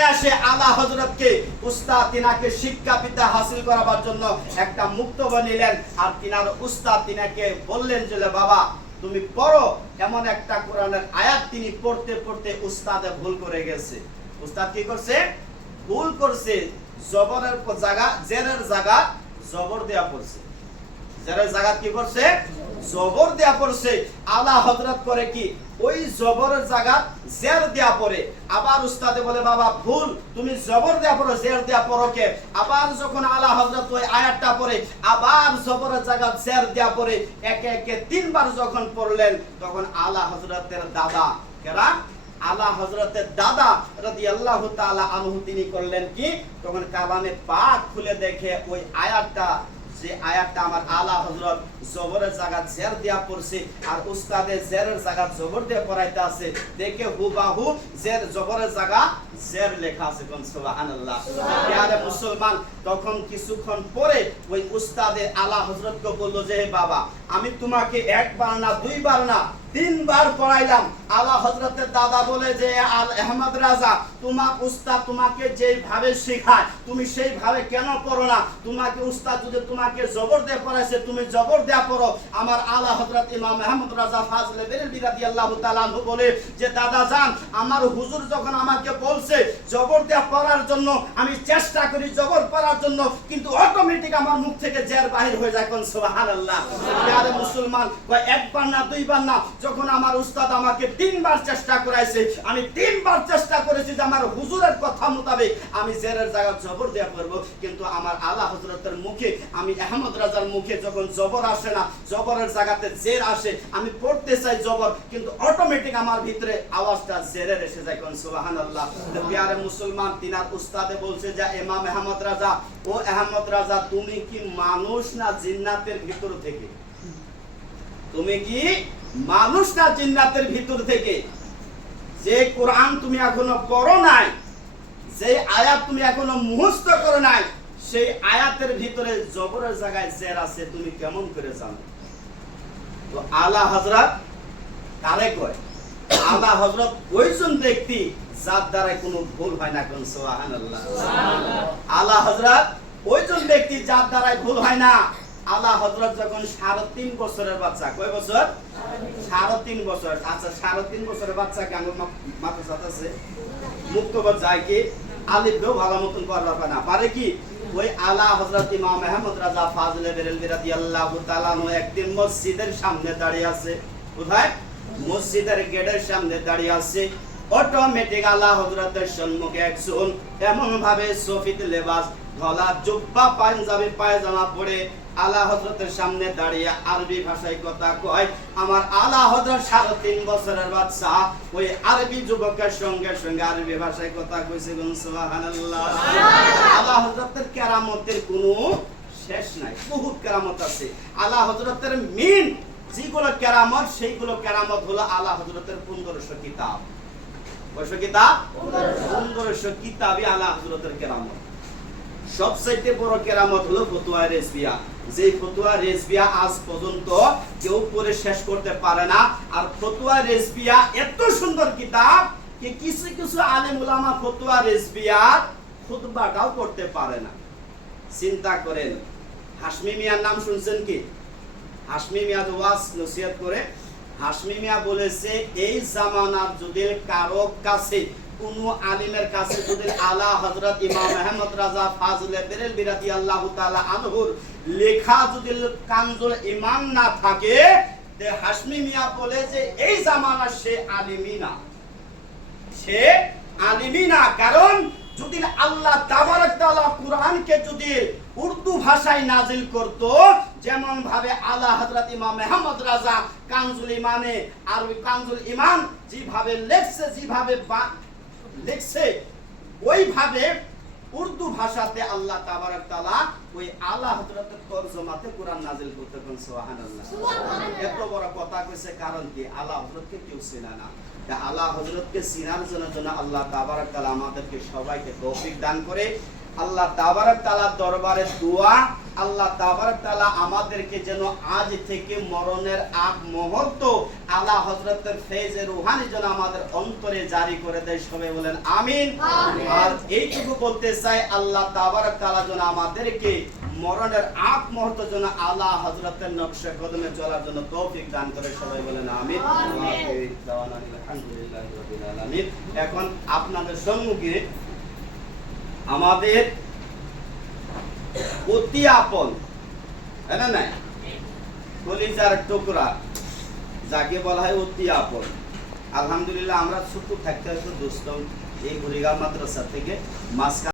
আসে আলা হযরতকে উস্তাদ তিনাকে শিক্ষা বিদ্যা হাসিল করার জন্য একটা মুক্তব নিলেন। আর তিনার উস্তাদ তিনাকে বললেন যে বাবা তুমি পড়ো। এমন একটা কোরআনের আয়াত তিনি পড়তে পড়তে উস্তাদে ভুল করে গেছে। উস্তাদ কি করছে? ভুল করছে। জবরের জায়গা জেরের জায়গা জবর দেয়া পড়ছে। জেরের জায়গা কি করছে? জবর দেয়া পড়ছে। আলা হযরত করে কি ওই জবরের জায়গা জের দেয়া পড়ে। আবার উস্তাদে বলে বাবা ভুল, তুমি জবর দেয়া পড়ো জের দেয়া পড়ো কে? আবার যখন আলা হযরত ওই আয়াতটা পড়ে আবার জবরের জায়গা জের দেয়া পড়ে। একে একে তিনবার যখন পড়লেন তখন আলা হযরতের দাদা কেরা আলা হযরতের দাদা রাদিয়াল্লাহু তাআলা আনহু তিনি করলেন কি তখন কালামে পাক খুলে দেখে ওই আয়াতটা যে আয়াতটা আমার আলা হযরত জবরের জায়গা জের দেয়া পড়ছে আর উস্তাদে জেরের জায়গা জবর দিয়ে পড়াইতে আছে। দেখে হুবাহু জের জবরের জায়গা জের লেখা আছে। কোন সুবহানাল্লাহ। প্রিয় মুসলমান তখন কিছুক্ষণ পরে ওই উস্তাদে আলা হযরতকে বলল যে হে বাবা আমি তোমাকে একবার না দুইবার না তিনবার পড়াইলাম। আলা হযরতের দাদা বলে যে আহমদ রাজা তোমার উস্তাদ তোমাকে যেভাবে শেখায় তুমি সেইভাবে কেন পড়ো না? তোমাকে উস্তাদ যদি তোমাকে জবর দিয়ে পড়াইছে তুমি জবর দেয়া পড়ো। আমার আলা হযরত ইমাম আহমদ রাজা ফাজলে বেরেলভী রাদিয়াল্লাহু তাআলা আনহু বলে যে দাদা জান আমার হুজুর যখন আমাকে বলছে জবর দেয়া পড়ার জন্য আমি চেষ্টা করি জবর পড়ার জন্য কিন্তু অটোমেটিক আমার মুখ থেকে জের বাহির হয়ে যায়। কোন সুবহানাল্লাহ। প্রিয় মুসলমান একবার না দুইবার না যখন আমার উস্তাদ আমাকে তিনবার চেষ্টা করাইছে আমি তিনবার চেষ্টা করেছি যে আমার হুজুরের কথা মোতাবেক আমি জেরের জায়গা জবর দেয়া পড়ব কিন্তু আমার আলা হযরতের মুখে আমি আহমদ রাজার মুখে যখন জবর আসে না জবরের জায়গাতে জের আসে আমি পড়তে চাই জবর কিন্তু অটোমেটিক আমার ভিতরে আওয়াজটা জেরের এসে যায়। কোন সুবহানাল্লাহ। প্রিয় মুসলমান তিনার উস্তাদে বলছে যে ইমাম আহমদ রাজা ও আহমদ রাজা তুমি কি মানুষ না জিন্নাতের ভিতর থেকে? তুমি কি মানুষ না জিন্নাতের ভিতর থেকে? যে কোরআন তুমি এখনো পড়ো নাই যে আয়াত তুমি এখনো মুখস্থ করো নাই সেই আয়াতের ভিতরে জবরের জায়গায় জের আছে তুমি কেমন করে জানো? তো আলা হযরত কারে কয়? আলা হযরত ওইজন ব্যক্তি যার দ্বারা কোনো ভুল হয় না। কোন সুবহানাল্লাহ। আলা হযরত ওইজন ব্যক্তি যার দ্বারা ভুল হয় না। আলা হযরত যখন 3.5 বছরের বাচ্চা, কয় বছর? 3.5 বছর। আচ্ছা 3.5 বছরের বাচ্চা কেন মাথা চাতাছে মুক্তবা যায় কি আলিফ বেও ভালো মতন পড়া না পারে কি? ওই আলা হযরত ইমাম আহমদ রাজা ফাজলে বেরেলভী রাদিয়াল্লাহু তাআলা আনহু একদিন মসজিদের সামনে দাঁড়িয়ে আছে। কোথায়? মসজিদের গেটের সামনে দাঁড়িয়ে আছে। অটোমেটিক আলা হযরতের সম্মুখে একজন এমন ভাবে সফিদ লেবাস ধলা জুব্বা পাঞ্জাবি পায়জামা পরে আলা হযরতের সামনে দাঁড়িয়ে আরবি ভাষায় কথা কয়। আমার আলা হযরত 3.5 বছরের বাচ্চা ওই আরবি যুবকের সঙ্গে সঙ্গে আরবি ভাষায় কথা কইছে। সুবহানাল্লাহ। আলা হযরতের কেরামতের কোনো শেষ নাই, বহুত কেরামত আছে। আলা হযরতের মেইন যেগুলো কেরামত সেইগুলো কেরামত হলো আলা হযরতের 1500 কিতাব। কয়শো কিতাব? 1500 কিতাবই আলা হযরতের কেরামত। সবচেয়ে বড় কেরামত হলো ফতোয়া রেজবিয়া। যে ফতোয়া রেজবিয়া আজ পর্যন্ত কেউ পড়ে শেষ করতে পারে না। আর ফতোয়া রেজবিয়া এত সুন্দর কিতাব যে কিছু কিছু আলেম উলামা ফতোয়া রেজবিয়ার খুতবাটাও করতে পারে না। চিন্তা করেন হাশমি মিয়ার নাম শুনছেন কি? হাশমি মিয়া ওয়াজ নসিহত করে হাশমি মিয়া বলেছে এই জামানার যদি কারো কাছে কোন আলিমের কাছে যদি আলা হযরত ইমাম আহমদ রাজা ফাজলে বেরেলভী রাদিয়াল্লাহু তাআলা আনহুর লেখা যদি কানজুল ঈমান না থাকে তে হাশমি মিয়া বলে যে এই জামানার সে আলিমই না, সে আলিমই না। কারণ যদি আল্লাহ তাবারক তাআলা কুরআনকে যদি উর্দু ভাষায় নাজিল করত যেমন ভাবে আলা হযরত ইমাম আহমদ রাজা কানজুল ঈমানে আর ওই কানজুল ঈমান যেভাবে লিখছে ওইভাবে উর্দু ভাষাতে আল্লাহ তাবারক তাআলা ওই আলা হযরতের তরজমাতে কোরআন নাজিল করতে। কোন সুবহানাল্লাহ। এত বড় কথা কইছে কারণ কি আলা হযরতকে কেউ চেনে না। আলা হযরতকে চিনার জন্য আল্লাহ তাবারক তাআলা আমাদেরকে সবাইকে তৌফিক দান করে। আল্লাহ তাবারক তাআলার দরবারে দোয়া আল্লাহ তাবারক তাআলা আমাদেরকে যেন আজ থেকে মরণের আগ মুহূর্ত আলা হযরতের ফেজে রূহানি যেন আমাদের অন্তরে জারি করে দেয়। সবাই বলেন আমিন। আর এইটুকু বলতে চাই, আল্লাহ তাবারক তাআলা যেন আমাদেরকে মরণের আগ মুহূর্ত যেন আলা হযরতের নকশে কদমে চলার জন্য তৌফিক দান করে, সবাই বলেন আমিন। আলহামদুলিল্লাহি রাব্বিল আলামিন। এখন আপনাদের সম্মুখে আমাদের অতি আপন, তাই না, নাই কলিজার টুকরা যাকে বলা হয় অতি আপন। আলহামদুলিল্লাহ আমরা ছোট থাকতে হয়তো দোস্ত এই হরিগাঁও মাদ্রাসা থেকে মাঝখানে